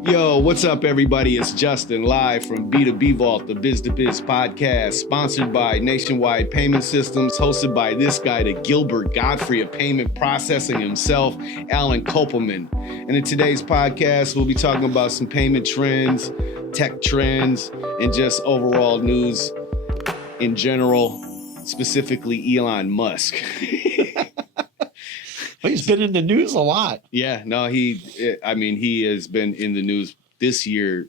Yo, what's up, everybody? It's Justin, live from B2B Vault, the Biz to Biz podcast, sponsored by Nationwide Payment Systems, hosted by this guy, the Gilbert Godfrey of payment processing himself, Alan Kopelman. And in today's podcast, we'll be talking about some payment trends, tech trends, and just overall news in general, specifically Elon Musk. He's been in the news a lot. Yeah, no, he has been in the news this year,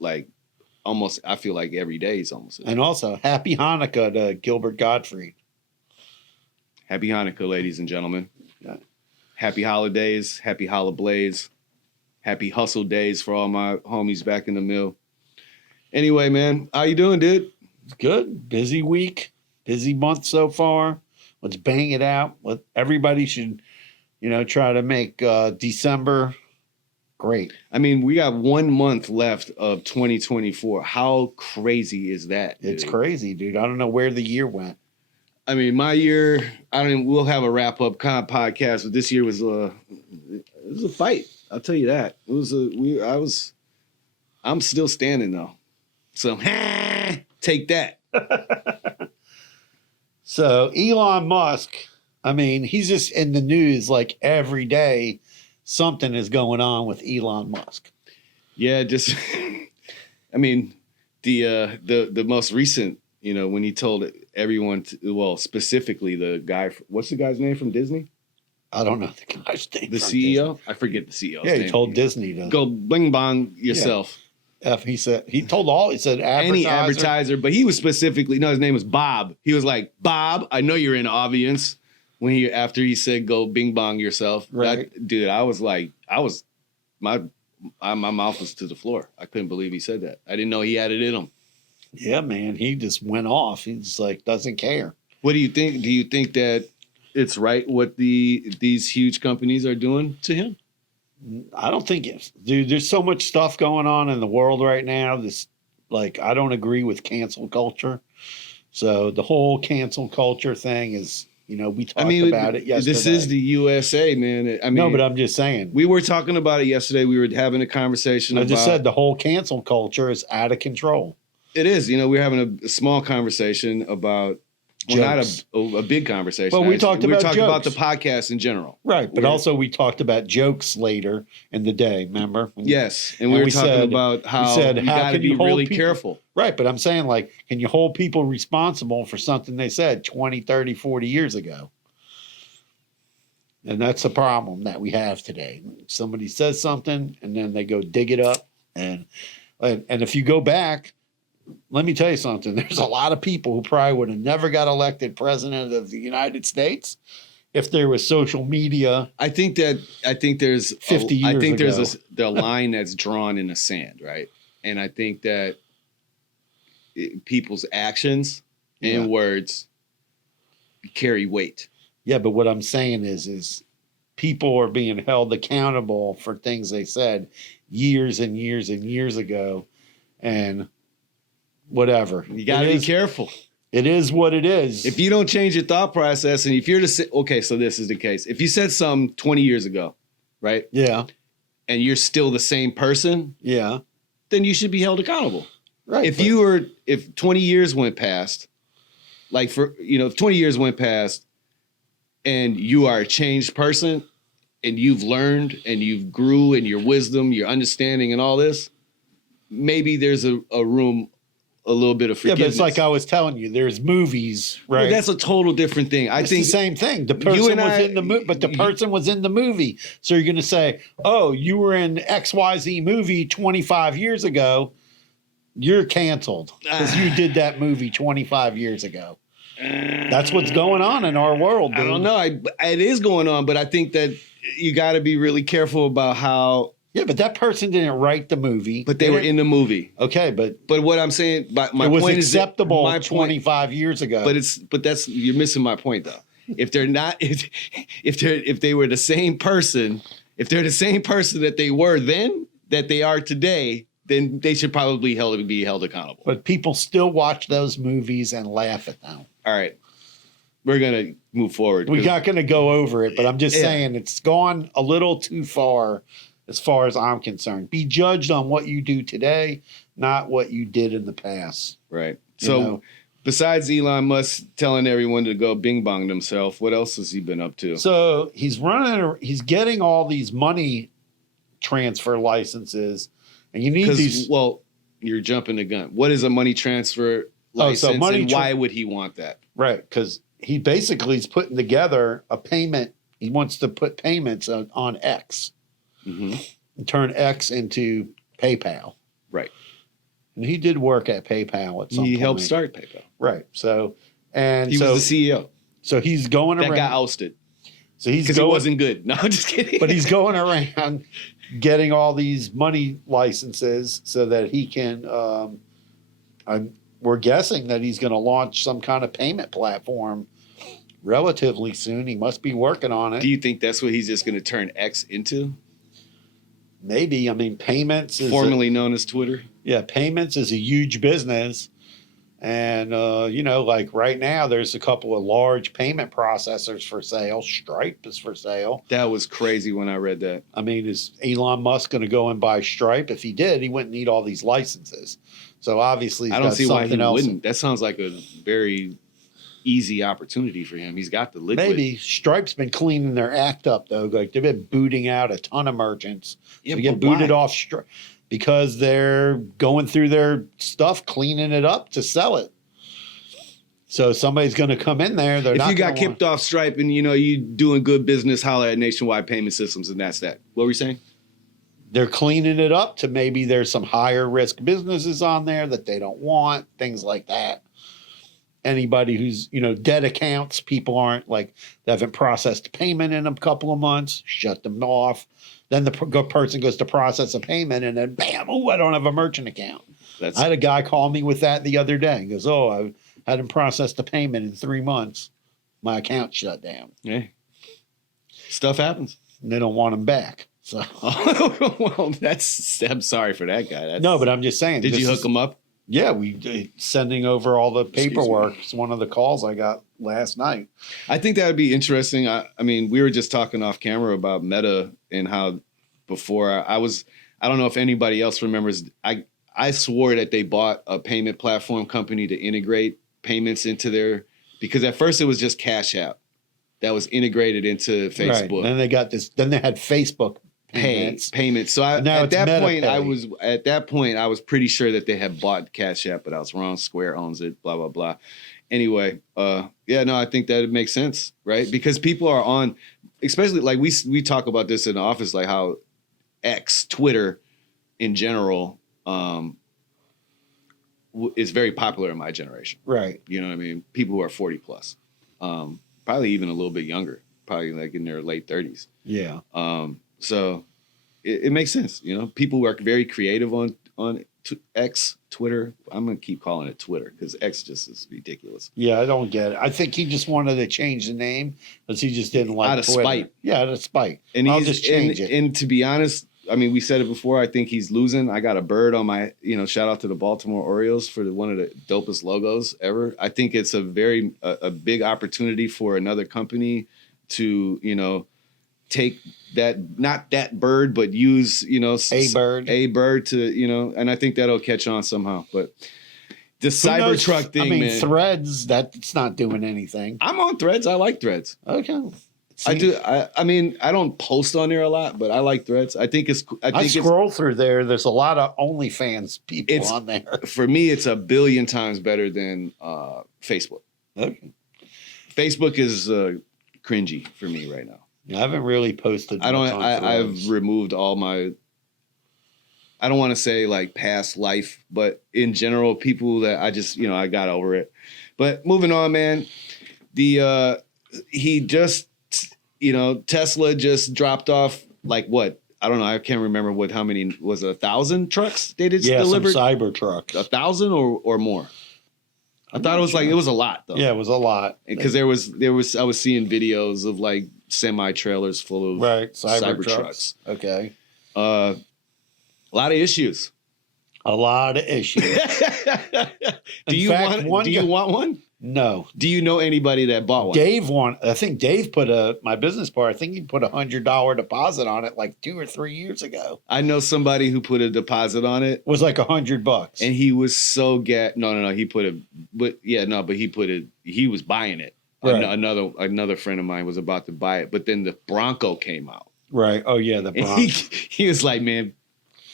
like almost, I feel like every day he's almost. And also, happy Hanukkah to Gilbert Godfrey. Happy Hanukkah, ladies and gentlemen. Happy holidays, happy holidays, happy hustle days for all my homies back in the mill. Anyway, man, how you doing, dude? Good. Busy week, busy month so far. Let's bang it out. Everybody should, try to make December great. I mean, we got 1 month left of 2024. How crazy is that, dude? It's crazy, dude. I don't know where the year went. I mean, my year, we'll have a wrap-up podcast, but this year was a fight. I'll tell you that. I'm still standing, though. So, take that. So Elon Musk, he's just in the news like every day. Something is going on with Elon Musk. Yeah, just the most recent, when he told everyone, specifically the guy, what's the guy's name from Disney? I don't know the guy's name. The CEO? Disney. I forget the CEO's name. Yeah, he told Disney to go bling bong yourself. Yeah. He said any advertiser, but he was specifically, his name was Bob. He was like, Bob, I know you're in the audience. After he said go bing bong yourself, right? My mouth was to the floor. I couldn't believe he said that. I didn't know he had it in him. Yeah, man, he just went off. He's like, doesn't care. What do you think? Do you think that it's right what these huge companies are doing to him? I don't think it's, dude, there's so much stuff going on in the world right now. I don't agree with cancel culture. So the whole cancel culture thing is, we talked about it yesterday. This is the USA, man. No, but I'm just saying. We were talking about it yesterday. We were having a conversation I just said the whole cancel culture is out of control. It is. We're having a small conversation about, not a big conversation. Well, we talked about the podcast in general. Right, but also we talked about jokes later in the day, remember? Yes, and we were talking about how you got to be really careful. Right, but I'm saying, can you hold people responsible for something they said 20, 30, 40 years ago? And that's the problem that we have today. Somebody says something, and then they go dig it up. And if you go back, let me tell you something. There's a lot of people who probably would have never got elected president of the United States if there was social media. I think there's 50 years ago. I think there's the line that's drawn in the sand, right? And I think that people's actions and words carry weight. Yeah, but what I'm saying is people are being held accountable for things they said years and years and years ago, and whatever. You got to be careful. It is what it is. If you don't change your thought process, and if you're so this is the case. If you said something 20 years ago, right? Yeah. And you're still the same person, yeah, then you should be held accountable. Right. If 20 years went past, if 20 years went past and you are a changed person and you've learned and you've grew in your wisdom, your understanding and all this, maybe there's a room, a little bit of forgiveness. Yeah, but it's like I was telling you, there's movies, right? Well, that's a total different thing. I think the same thing. The person was in the movie, but the person was in the movie. So you're going to say, oh, you were in XYZ movie 25 years ago. You're canceled because you did that movie 25 years ago. That's what's going on in our world, dude. I don't know. It is going on, but I think that you got to be really careful about how. Yeah, but that person didn't write the movie. But they were in the movie. Okay, but what I'm saying, my it was point acceptable is 25 years ago. But that's you're missing my point though. If they're not, if they were the same person, if they're the same person that they were then that they are today, then they should probably be held accountable. But people still watch those movies and laugh at them. All right. We're going to move forward. We're not going to go over it, but I'm just saying it's gone a little too far as far as I'm concerned. Be judged on what you do today, not what you did in the past. Right. So besides Elon Musk telling everyone to go bing bong themselves, what else has he been up to? So he's getting all these money transfer licenses, and you need these. Well, you're jumping the gun. What is a money transfer license, and why would he want that? Right, because he basically is putting together a payment. He wants to put payments on X, and turn X into PayPal. Right. And he did work at PayPal at some point. He helped start PayPal. Right. So, and he was the CEO. So he's going around. That got ousted. So he's because he wasn't good. No, I'm just kidding. But he's going around getting all these money licenses so that he can. We're guessing that he's going to launch some kind of payment platform relatively soon. He must be working on it. Do you think that's what he's just going to turn X into? Maybe. I mean, payments is formerly known as Twitter. Yeah, payments is a huge business. And, like right now, there's a couple of large payment processors for sale. Stripe is for sale. That was crazy when I read that. I mean, is Elon Musk going to go and buy Stripe? If he did, he wouldn't need all these licenses. So obviously, I don't see why he wouldn't. That sounds like a very easy opportunity for him. He's got the liquid. Maybe Stripe's been cleaning their act up, though. Like they've been booting out a ton of merchants. Yeah, to get booted off Stripe. Because they're going through their stuff, cleaning it up to sell it. So somebody's going to come in there. If you got kicked off Stripe and you doing good business, holler at Nationwide Payment Systems, and that's that. What were you saying? They're cleaning it up to maybe there's some higher risk businesses on there that they don't want, things like that. Anybody who's dead accounts, people aren't they haven't processed payment in a couple of months, shut them off. Then the person goes to process a payment, and then bam! Oh, I don't have a merchant account. I had a guy call me with that the other day. He goes, "Oh, I hadn't processed a payment in 3 months. My account shut down." Yeah, stuff happens. And they don't want him back. So, well, I'm sorry for that guy. No, but I'm just saying. Did you hook him up? Yeah, we sending over all the paperwork. It's one of the calls I got last night. I think that would be interesting. I mean, we were just talking off camera about Meta and how before I don't know if anybody else remembers. I swore that they bought a payment platform company to integrate payments into their, because at first it was just Cash App that was integrated into Facebook. Right. Then they got this. Then they had Facebook payments. So at that point I was pretty sure that they had bought Cash App, but I was wrong. Square owns it. Blah blah blah. Anyway, I think that it makes sense, right? Because people are on, especially like we talk about this in the office, like how Twitter in general is very popular in my generation. Right. You know what I mean? People who are 40 plus, probably even a little bit younger, probably like in their late 30s. Yeah. So it makes sense. People who are very creative on Twitter. I'm going to keep calling it Twitter because X just is ridiculous. Yeah, I don't get it. I think he just wanted to change the name because he just didn't like out of Twitter. spite. Yeah, out of spite. And I'll just change it. And to be honest, I mean, we said it before. I think he's losing. I got a bird on my, shout out to the Baltimore Orioles for one of the dopest logos ever. I think it's a very a big opportunity for another company to, take that, not that bird, but use, a bird to, and I think that'll catch on somehow. But the Cybertruck thing, man. Threads, that's not doing anything. I'm on Threads. I like Threads. Okay. I do. I mean, I don't post on there a lot, but I like Threads. I scroll through there. There's a lot of OnlyFans people on there. For me, it's a billion times better than Facebook. Okay. Facebook is cringy for me right now. I haven't really posted. I've removed all my. I don't want to say like past life, but in general, people that I just I got over it. But moving on, man. He just. Tesla just dropped off like what? I don't know. I can't remember how many was it, 1,000 trucks they did deliver? Some Cybertrucks. 1,000 or more. I thought it was it was a lot though. Yeah, it was a lot. Because there was I was seeing videos of like semi trailers full of Cybertrucks. Okay. A lot of issues. A lot of issues. Do you want one? No. Do you know anybody that bought one? I think Dave my business partner, I think he put $100 deposit on it like 2 or 3 years ago. I know somebody who put a deposit on it. It was like $100. And he was so No, he put it, but he put it, he was buying it. Right. Another friend of mine was about to buy it, but then the Bronco came out. Right. Oh, yeah, the Bronco. He was like, man,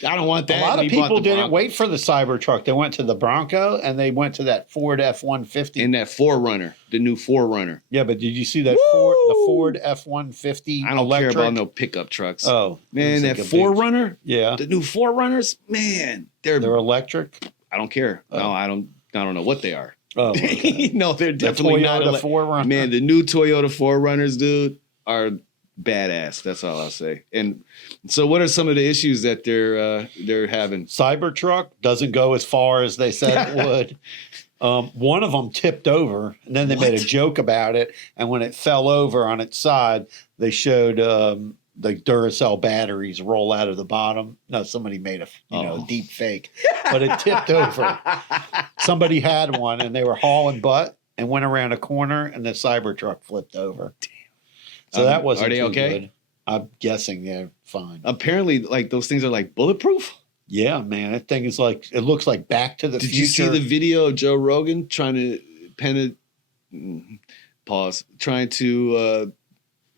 I don't want that. A lot of people didn't wait for the Cybertruck. They went to the Bronco and they went to that Ford F-150. And that 4Runner, the new 4Runner. Yeah, but did you see that the Ford F-150 I don't electric? care about no pickup trucks. Oh. Man, that 4Runner? Yeah. The new 4Runners? Man, they're electric? I don't care. Oh. No, I don't know what they are. Oh, okay. No, they're definitely not. The 4Runner. Man, the new Toyota 4Runners, dude, are badass. That's all I'll say. And so, what are some of the issues that they're having? Cybertruck doesn't go as far as they said it would. One of them tipped over, and then they made a joke about it. And when it fell over on its side, they showed the Duracell batteries roll out of the bottom. No, somebody made a deep fake, but it tipped over. Somebody had one, and they were hauling butt and went around a corner, and the Cybertruck flipped over. Damn. So that wasn't. Are they too okay? Good. I'm guessing they're fine. Apparently, like those things are like bulletproof. Yeah, man, that thing is like it looks like Back to the Future. Did you see the video of Joe Rogan trying to trying to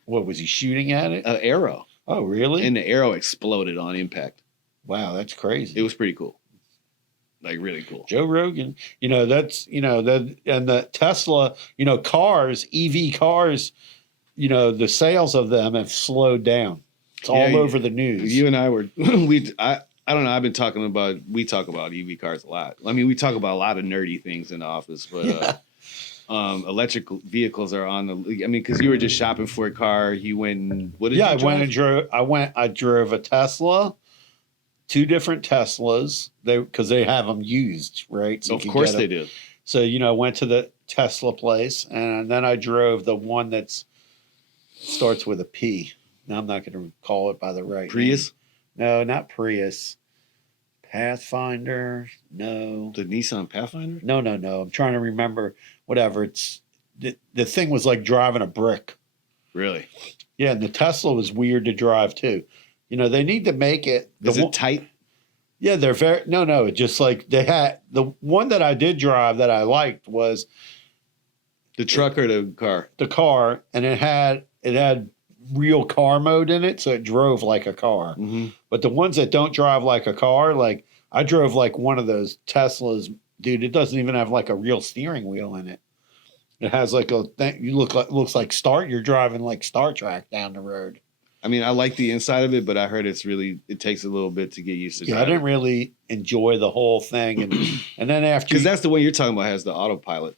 what was he shooting at it? An arrow. Oh, really? And the arrow exploded on impact. Wow, that's crazy. It was pretty cool. Like really cool. Joe Rogan, that's that, and the Tesla, cars, EV cars, the sales of them have slowed down. It's all over the news. You and I were I don't know. We talk about EV cars a lot. I mean, we talk about a lot of nerdy things in the office, but electric vehicles are on the. I mean, because you were just shopping for a car. You went and what did you drive? I drove a Tesla, 2 different Teslas. Because they have them used, right? So of course they do. So I went to the Tesla place, and then I drove the one that starts with a P. Now I'm not going to call it by the right Prius. Name. No, not Prius. Pathfinder. No. The Nissan Pathfinder. No. I'm trying to remember. Whatever. It's the thing was like driving a brick. Really? Yeah, and the Tesla was weird to drive too. They need to make it. Is it tight? Yeah, they're very. No. Just like they had the one that I did drive that I liked was the truck or the car. The car, and it had real car mode in it, so it drove like a car. Mm-hmm. But the ones that don't drive like a car, like I drove like one of those Teslas, dude. It doesn't even have like a real steering wheel in it. It has like a thing. Looks like you're driving like Star Trek down the road. I mean, I like the inside of it, but I heard it takes a little bit to get used to. Yeah, driving. I didn't really enjoy the whole thing, and then after because that's the one you're talking about has the autopilot.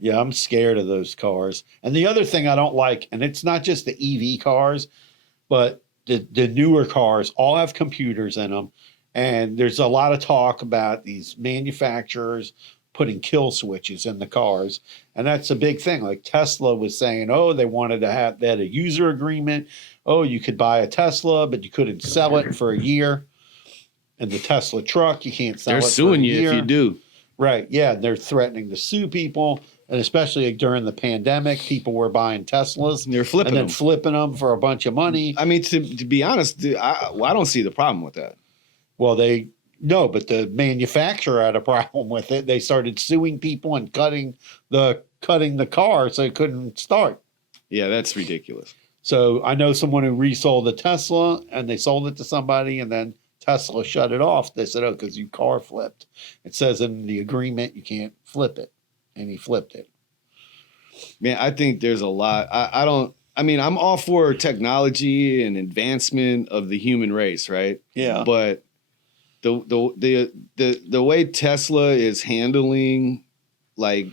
Yeah, I'm scared of those cars. And the other thing I don't like, and it's not just the EV cars, but the newer cars all have computers in them. And there's a lot of talk about these manufacturers putting kill switches in the cars. And that's a big thing. Like Tesla was saying, they wanted to have that a user agreement. You could buy a Tesla, but you couldn't sell it for a year. And the Tesla truck, you can't sell it for a year. They're suing you if you do. Right. Yeah. They're threatening to sue people. And especially during the pandemic, people were buying Teslas. They're flipping them for a bunch of money. I mean, to be honest, I don't see the problem with that. Well, but the manufacturer had a problem with it. They started suing people and cutting the car so it couldn't start. Yeah, that's ridiculous. So I know someone who resold a Tesla, and they sold it to somebody, and then Tesla shut it off. They said, because your car flipped. It says in the agreement you can't flip it. And he flipped it. Man, I think there's a lot. I'm all for technology and advancement of the human race, right? Yeah. But the way Tesla is handling, like,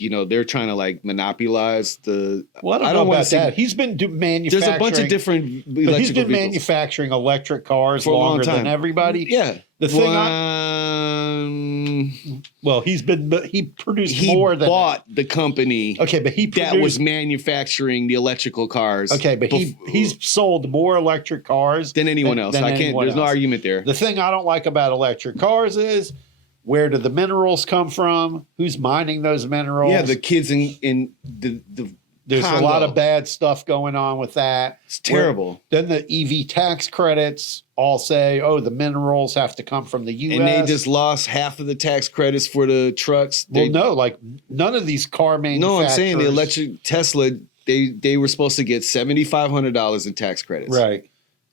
they're trying to like monopolize the. Well, I don't know about that. He's been manufacturing. There's a bunch of different electrical he's been vehicles. Manufacturing electric cars for longer than everybody. Yeah. The thing he produced more than. He bought the company. Okay, but that was manufacturing the electrical cars. Okay, but he's sold more electric cars than anyone else. There's no argument there. The thing I don't like about electric cars is Where do the minerals come from? Who's mining those minerals? Yeah, the kids in the There's Congo. a lot of bad stuff going on with that. It's terrible. Then the EV tax credits all say, oh, the minerals have to come from the U.S. And they just lost half of the tax credits for the trucks. Well, no, like none of these car manufacturers. No, I'm saying the electric Tesla, they were supposed to get $7,500 in tax credits. Right.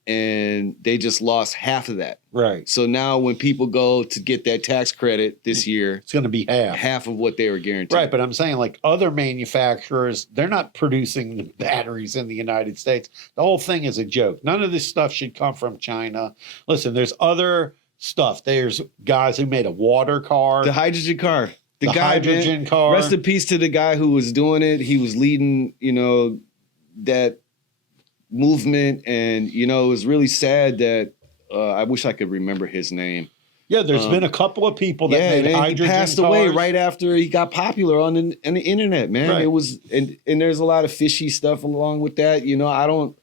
And they just lost half of that. Right. So now when people go to get that tax credit this year, it's going to be half of what they were guaranteed. Right. But I'm saying like other manufacturers, they're not producing the batteries in the United States. The whole thing is a joke. None of this stuff should come from China. Listen, there's other stuff. There's guys who made a water car. The hydrogen car. The guy, hydrogen man, car. Rest in peace to the guy who was doing it. He was leading, that movement, and it was really sad that I wish I could remember his name. Yeah, there's been a couple of people that made hydrogen he passed cars. away right after he got popular on the internet, man. Right. It was and there's a lot of fishy stuff along with that. I don't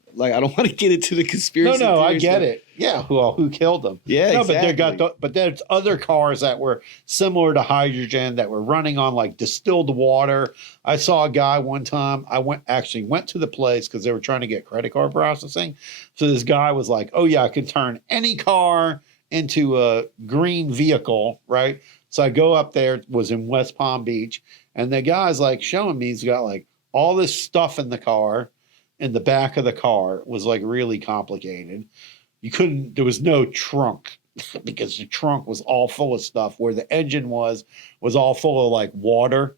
want to get into the conspiracy. No, I get it. Yeah, who killed them? Yeah, no, exactly. But there's other cars that were similar to hydrogen that were running on like distilled water. I saw a guy one time. I went to the place because they were trying to get credit card processing. So this guy was like, "Oh yeah, I can turn any car into a green vehicle, right?" So I go up there. It was in West Palm Beach, and the guy's like showing me he's got like all this stuff in the car. In the back of the car. It was like really complicated. There was no trunk because the trunk was all full of stuff where the engine was all full of like water.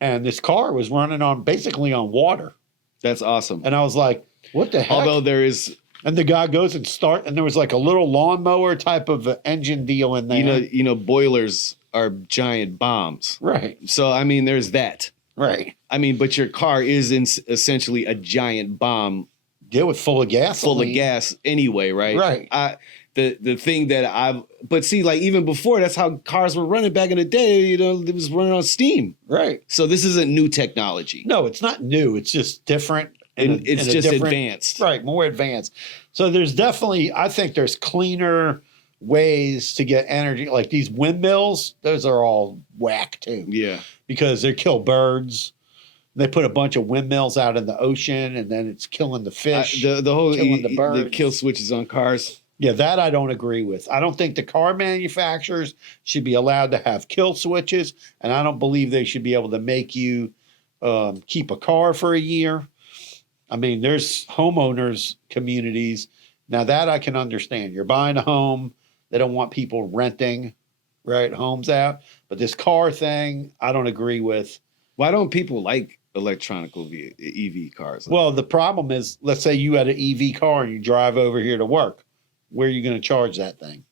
And this car was running basically on water. That's awesome. And I was like, what the heck? Although there is. And the guy goes and there was like a little lawnmower type of engine deal in there. Boilers are giant bombs. Right. So, I mean, there's that. Right. I mean, but your car is essentially a giant bomb. Yeah, with full of gas. Full of gas anyway, right? Right. The thing that but see, like even before, that's how cars were running back in the day. It was running on steam. Right. So this isn't new technology. No, it's not new. It's just different. It's just advanced. Right, more advanced. So there's definitely, I think there's cleaner ways to get energy. Like these windmills, those are all whack too. Yeah. Because they kill birds. They put a bunch of windmills out in the ocean, and then it's killing the fish. The whole killing the birds. The kill switches on cars. Yeah, that I don't agree with. I don't think the car manufacturers should be allowed to have kill switches, and I don't believe they should be able to make you keep a car for a year. I mean, there's homeowners communities. Now that I can understand. You're buying a home. They don't want people renting, right, homes out. But this car thing, I don't agree with. Why don't people like electronical EV cars? Well, the problem is, let's say you had an EV car and you drive over here to work. Where are you going to charge that thing?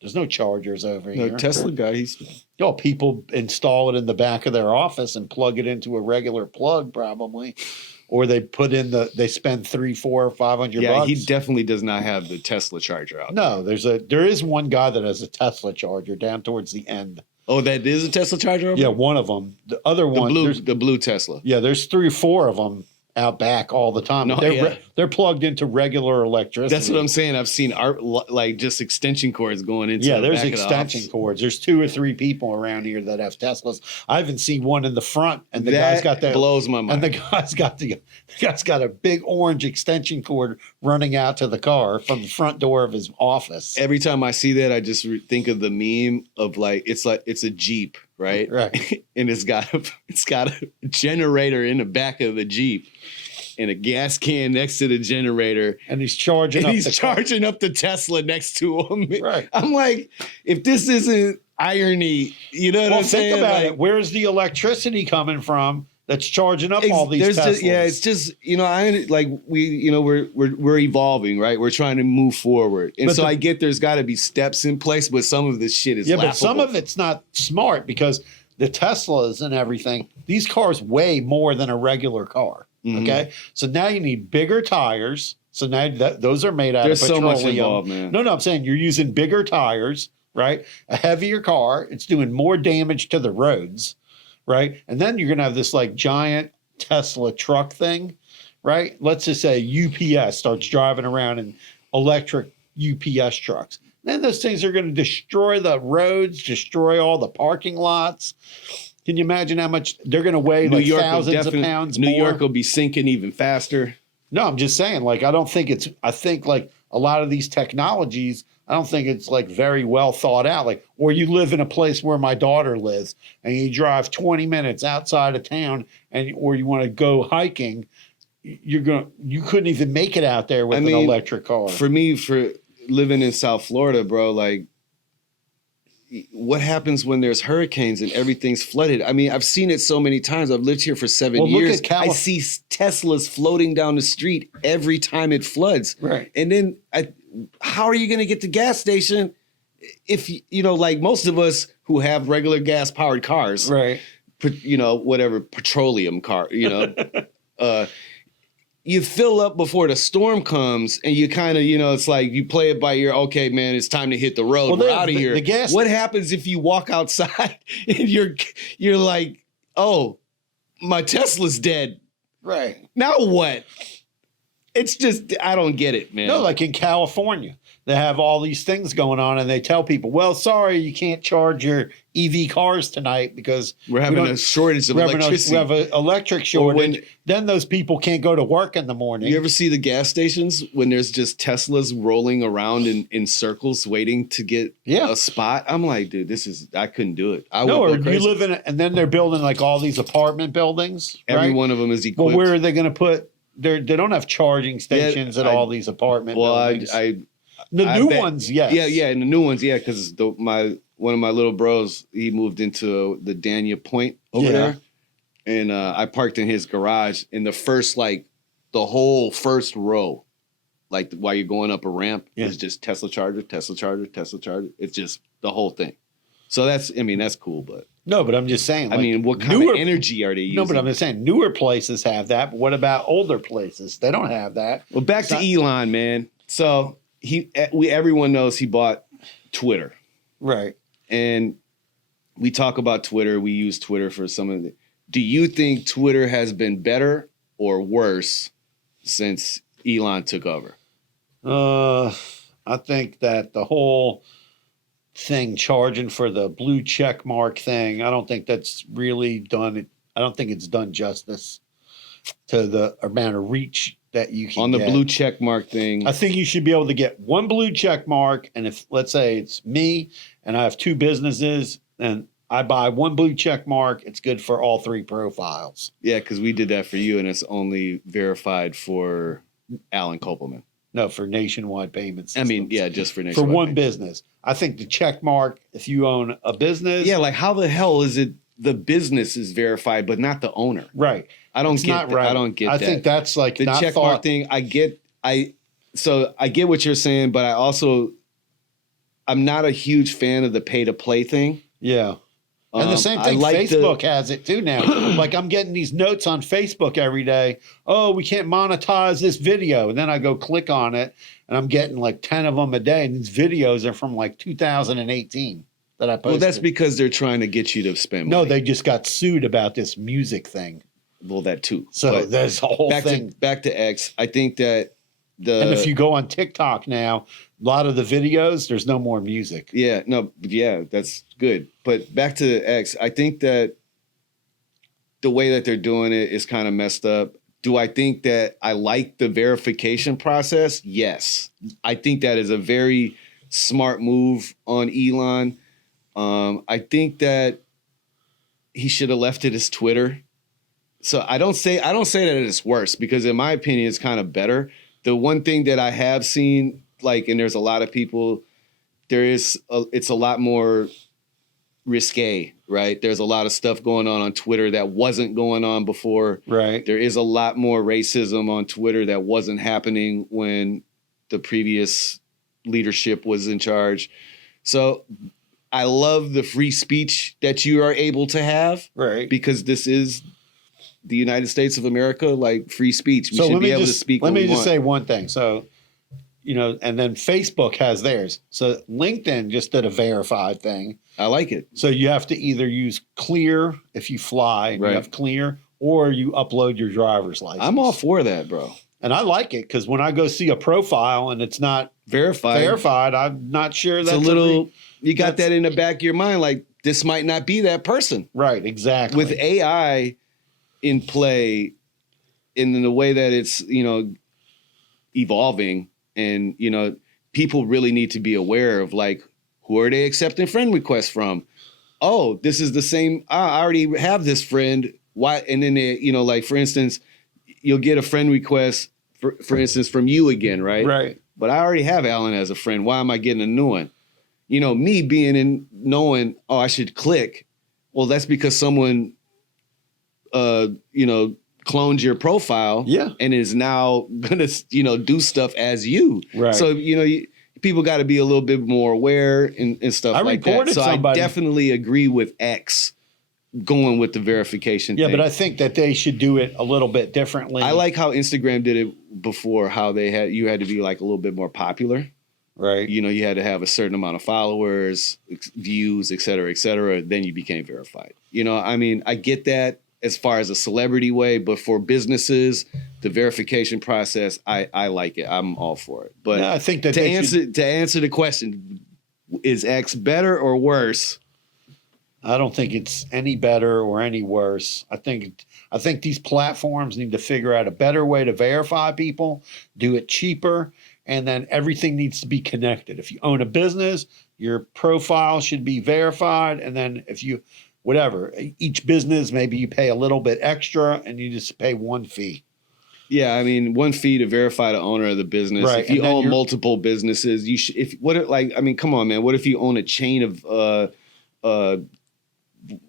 There's no chargers over here. No, Tesla guy, people install it in the back of their office and plug it into a regular plug, probably. Or they they spend $300, $400, $500. Yeah, he definitely does not have the Tesla charger out. No, there is one guy that has a Tesla charger down towards the end. Oh, that is a Tesla charger? Yeah, one of them. The other one, the blue Tesla. Yeah, there's 3 or 4 of them out back all the time. No, they're plugged into regular electricity. That's what I'm saying. I've seen like just extension cords going into. Yeah, there's extension cords. There's 2 or 3 people around here that have Teslas. I haven't seen one in the front, and the guy's got that. Blows my mind. And the guy's got a big orange extension cord running out to the car from the front door of his office. Every time I see that, I just think of the meme of it's a Jeep, right? Right. And it's got a generator in the back of the Jeep. And a gas can next to the generator. And he's charging up the Tesla next to him. Right. I'm like, if this isn't irony, you know what I'm saying? Think about it. Where's the electricity coming from that's charging up all these Teslas? It's just, we're evolving, right? We're trying to move forward. And I get there's got to be steps in place, but some of this shit is laughable. But some of it's not smart because the Teslas and everything, these cars weigh more than a regular car. Mm-hmm. Okay, so now you need bigger tires. So now those are made out of petroleum. There's so much involved, man. No, I'm saying you're using bigger tires, right? A heavier car. It's doing more damage to the roads, right? And then you're going to have this like giant Tesla truck thing, right? Let's just say UPS starts driving around in electric UPS trucks. Then those things are going to destroy the roads, destroy all the parking lots. Can you imagine how much they're going to weigh? Like thousands of pounds more? New York will be sinking even faster. No, I'm just saying, like, I think like a lot of these technologies, I don't think it's like very well thought out. Like, or you live in a place where my daughter lives and you drive 20 minutes outside of town or you want to go hiking, you couldn't even make it out there with an electric car. For me, for living in South Florida, bro, like, what happens when there's hurricanes and everything's flooded? I mean, I've seen it so many times. I've lived here for 7 years. I see Teslas floating down the street every time it floods. Right. And then how are you going to get to gas station if, like most of us who have regular gas powered cars, right? Whatever, petroleum car, you fill up before the storm comes and you kind of, it's like you play it by ear. Okay, man, it's time to hit the road. We're out of here. What happens if you walk outside and you're like, oh, my Tesla's dead. Right. Now what? It's just, I don't get it, man. No, like in California, they have all these things going on and they tell people, well, sorry, you can't charge your EV cars tonight because we're having a shortage of electricity. We have an electric shortage. Then those people can't go to work in the morning. You ever see the gas stations when there's just Teslas rolling around in circles waiting to get a spot? I'm like, dude, I couldn't do it. Or you live in and then they're building like all these apartment buildings. Every one of them is equipped. Well, where are they going to put? They don't have charging stations at all these apartment buildings. The new ones, yes. Yeah, and the new ones, yeah, because one of my little bros, he moved into the Dania Point over there, and I parked in his garage in the whole first row, like while you're going up a ramp, it's just Tesla charger, Tesla charger, Tesla charger. It's just the whole thing. So that's cool, but. No, but I'm just saying. Like, what kind of energy are they using? No, but I'm just saying newer places have that. But what about older places? They don't have that. Well, back to Elon, man. So everyone knows he bought Twitter, right? And we talk about Twitter. We use Twitter for some of the. Do you think Twitter has been better or worse since Elon took over? I think that the whole thing charging for the blue check mark thing, I don't think that's really done. I don't think it's done justice to the amount of reach that you can get. Blue check mark thing. I think you should be able to get one blue check mark. And if, let's say it's me and I have two businesses and I buy one blue check mark, it's good for all three profiles. Yeah, because we did that for you and it's only verified for Alan Kopelman. No, for nationwide payment systems. Just for nationwide. For one business. I think the check mark, if you own a business. Yeah, like how the hell is it the business is verified, but not the owner? Right. I don't get that. Right. I don't get that. I think that's like the check mark thing. I get what you're saying, but I'm not a huge fan of the pay to play thing. Yeah. And the same thing, Facebook has it too now. Like I'm getting these notes on Facebook every day. Oh, we can't monetize this video. And then I go click on it and I'm getting like 10 of them a day. And these videos are from like 2018 that I posted. Well, that's because they're trying to get you to spend money. No, they just got sued about this music thing. Well, that too. So there's a whole thing. Back to X. I think that and if you go on TikTok now, a lot of the videos, there's no more music. Yeah, that's good. But back to X, I think that the way that they're doing it is kind of messed up. Do I think that I like the verification process? Yes. I think that is a very smart move on Elon. I think that he should have left it as Twitter. So I don't say that it's worse because in my opinion, it's kind of better. The one thing that I have seen, and there's a lot of people, it's a lot more risque, right? There's a lot of stuff going on Twitter that wasn't going on before. Right. There is a lot more racism on Twitter that wasn't happening when the previous leadership was in charge. So I love the free speech that you are able to have. Right. Because this is the United States of America, like free speech. We should be able to speak what we want. Let me just say one thing. So, and then Facebook has theirs. So LinkedIn just did a verified thing. I like it. So you have to either use Clear if you fly, and you have Clear, or you upload your driver's license. I'm all for that, bro. And I like it because when I go see a profile and it's not verified, I'm not sure that's that's a little. You got that in the back of your mind, like this might not be that person. Right, exactly. With AI in play, in the way that it's evolving, and people really need to be aware of like who are they accepting friend requests from. Oh, this is the same. I already have this friend. Why? And then they, like for instance, you'll get a friend request, for instance, from you again, right? Right. But I already have Alan as a friend. Why am I getting a new one? Me being in knowing, oh, I should click. Well, that's because someone, cloned your profile, and is now gonna, do stuff as you. Right. So people got to be a little bit more aware and stuff like that. So I definitely agree with X going with the verification thing. But I think that they should do it a little bit differently. I like how Instagram did it before, how you had to be like a little bit more popular. Right. You had to have a certain amount of followers, views, et cetera, then you became verified. I get that as far as a celebrity way, but for businesses, the verification process, I like it. I'm all for it. But I think that to answer the question, is X better or worse? I don't think it's any better or any worse. I think these platforms need to figure out a better way to verify people, do it cheaper, and then everything needs to be connected. If you own a business, your profile should be verified, and then if you each business, maybe you pay a little bit extra and you just pay one fee. Yeah, I mean, one fee to verify the owner of the business. Right. If you own multiple businesses, you should. Come on, man. What if you own a chain of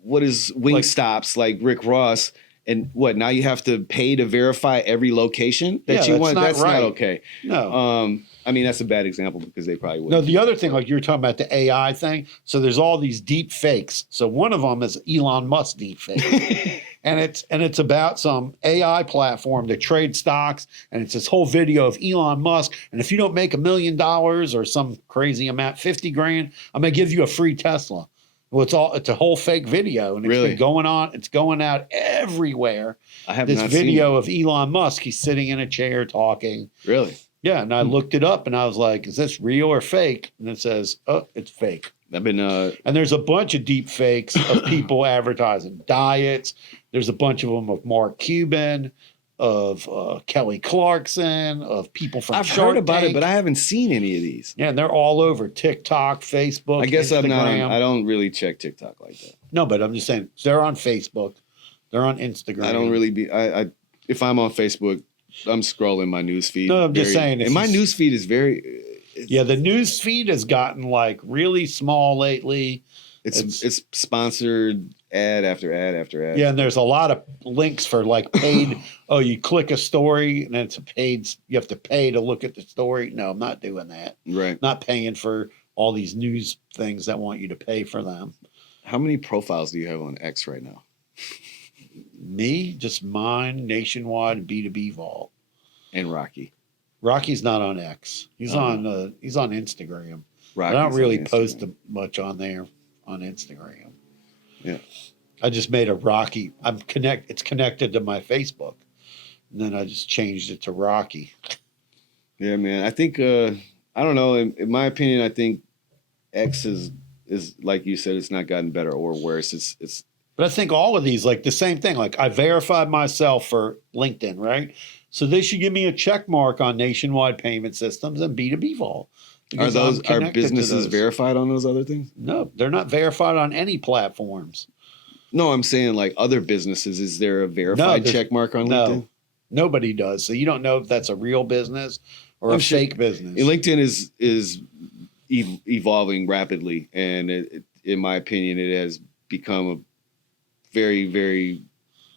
what is Wingstops like Rick Ross? And now you have to pay to verify every location that you want? That's not okay. No. That's a bad example because they probably wouldn't. No, the other thing, like you were talking about the AI thing. So there's all these deep fakes. So one of them is Elon Musk deep fake. and it's about some AI platform that trades stocks. And it's this whole video of Elon Musk. And if you don't make $1 million or some crazy amount, 50 grand, I'm going to give you a free Tesla. Well, it's a whole fake video, and it's been going on. It's going out everywhere. I have this not video of Elon Musk. He's sitting in a chair talking. Really? Yeah, and I looked it up, and I was like, "Is this real or fake?" And it says, "Oh, it's fake." And there's a bunch of deep fakes of people advertising diets. There's a bunch of them of Mark Cuban, of Kelly Clarkson, of people from I've Shark heard about Tank. it, but I haven't seen any of these. Yeah, and they're all over TikTok, Facebook, I guess Instagram. I don't really check TikTok like that. No, but I'm just saying they're on Facebook, they're on Instagram. I don't really if I'm on Facebook, I'm scrolling my news feed. No, I'm just saying. And my news feed is very. The news feed has gotten like really small lately. It's sponsored ad after ad after ad. Yeah, and there's a lot of links for like paid. Oh, you click a story and it's a paid. You have to pay to look at the story. No, I'm not doing that. Right. Not paying for all these news things that want you to pay for them. How many profiles do you have on X right now? Me, just mine, Nationwide, B2B Vault, and Rocky. Rocky's not on X. He's on Instagram. I Rocky's don't really post much on there on Instagram. Yeah. I just made a Rocky. It's connected to my Facebook. And then I just changed it to Rocky. Yeah, man. I think I don't know. In my opinion, I think X is like you said, it's not gotten better or worse. It's But I think all of these, like the same thing. Like I verified myself for LinkedIn, right? So they should give me a check mark on Nationwide Payment Systems and B2B Vault. Are businesses verified on those other things? No, they're not verified on any platforms. No, I'm saying like other businesses. Is there a verified check mark on LinkedIn? No, nobody does. So you don't know if that's a real business or a fake business. LinkedIn is evolving rapidly, and in my opinion, it has become a very, very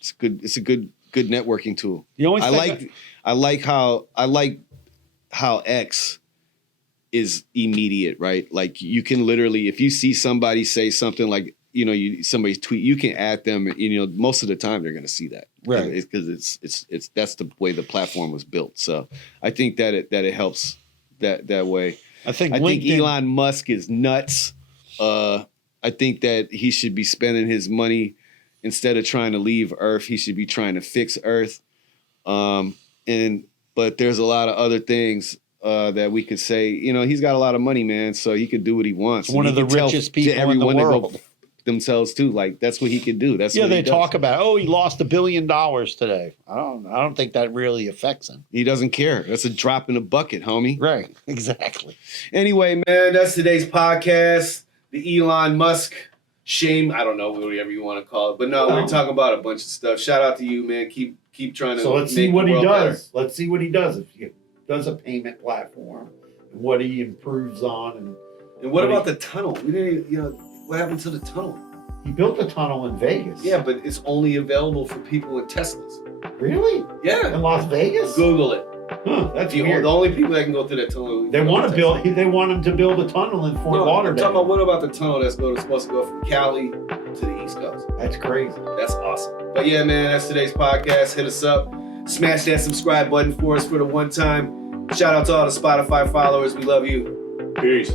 it's a good networking tool. The only thing I like how X is immediate, right? Like you can literally, if you see somebody say something like, somebody's tweet, you can add them. Most of the time they're going to see that, right? Because it's that's the way the platform was built. So I think that it helps that way. I think Elon Musk is nuts. I think that he should be spending his money instead of trying to leave Earth. He should be trying to fix Earth. But But there's a lot of other things that we could say. You know, he's got a lot of money, man, so he could do what he wants. One of the richest people in the world. Themselves too, like that's what he could do. That's what they talk about. Oh, he lost $1 billion today. I don't think that really affects him. He doesn't care. That's a drop in the bucket, homie. Right, exactly. Anyway, man, that's today's podcast. The Elon Musk shame. I don't know, whatever you want to call it, but no, we're talking about a bunch of stuff. Shout out to you, man. Keep trying to. So let's see what he does. Better. Let's see what he does if he does a payment platform, and what he improves on, and what about the tunnel? We didn't, what happened to the tunnel? He built a tunnel in Vegas. Yeah, but it's only available for people with Teslas. Really? Yeah. In Las Vegas? Google it. Huh, that's weird. The only people that can go through that tunnel. They want him to build a tunnel in Fort Lauderdale. I'm talking about what about the tunnel that's supposed to go from Cali to the East Coast? That's crazy. That's awesome. But yeah, man, that's today's podcast. Hit us up. Smash that subscribe button for us for the one time. Shout out to all the Spotify followers. We love you. Peace.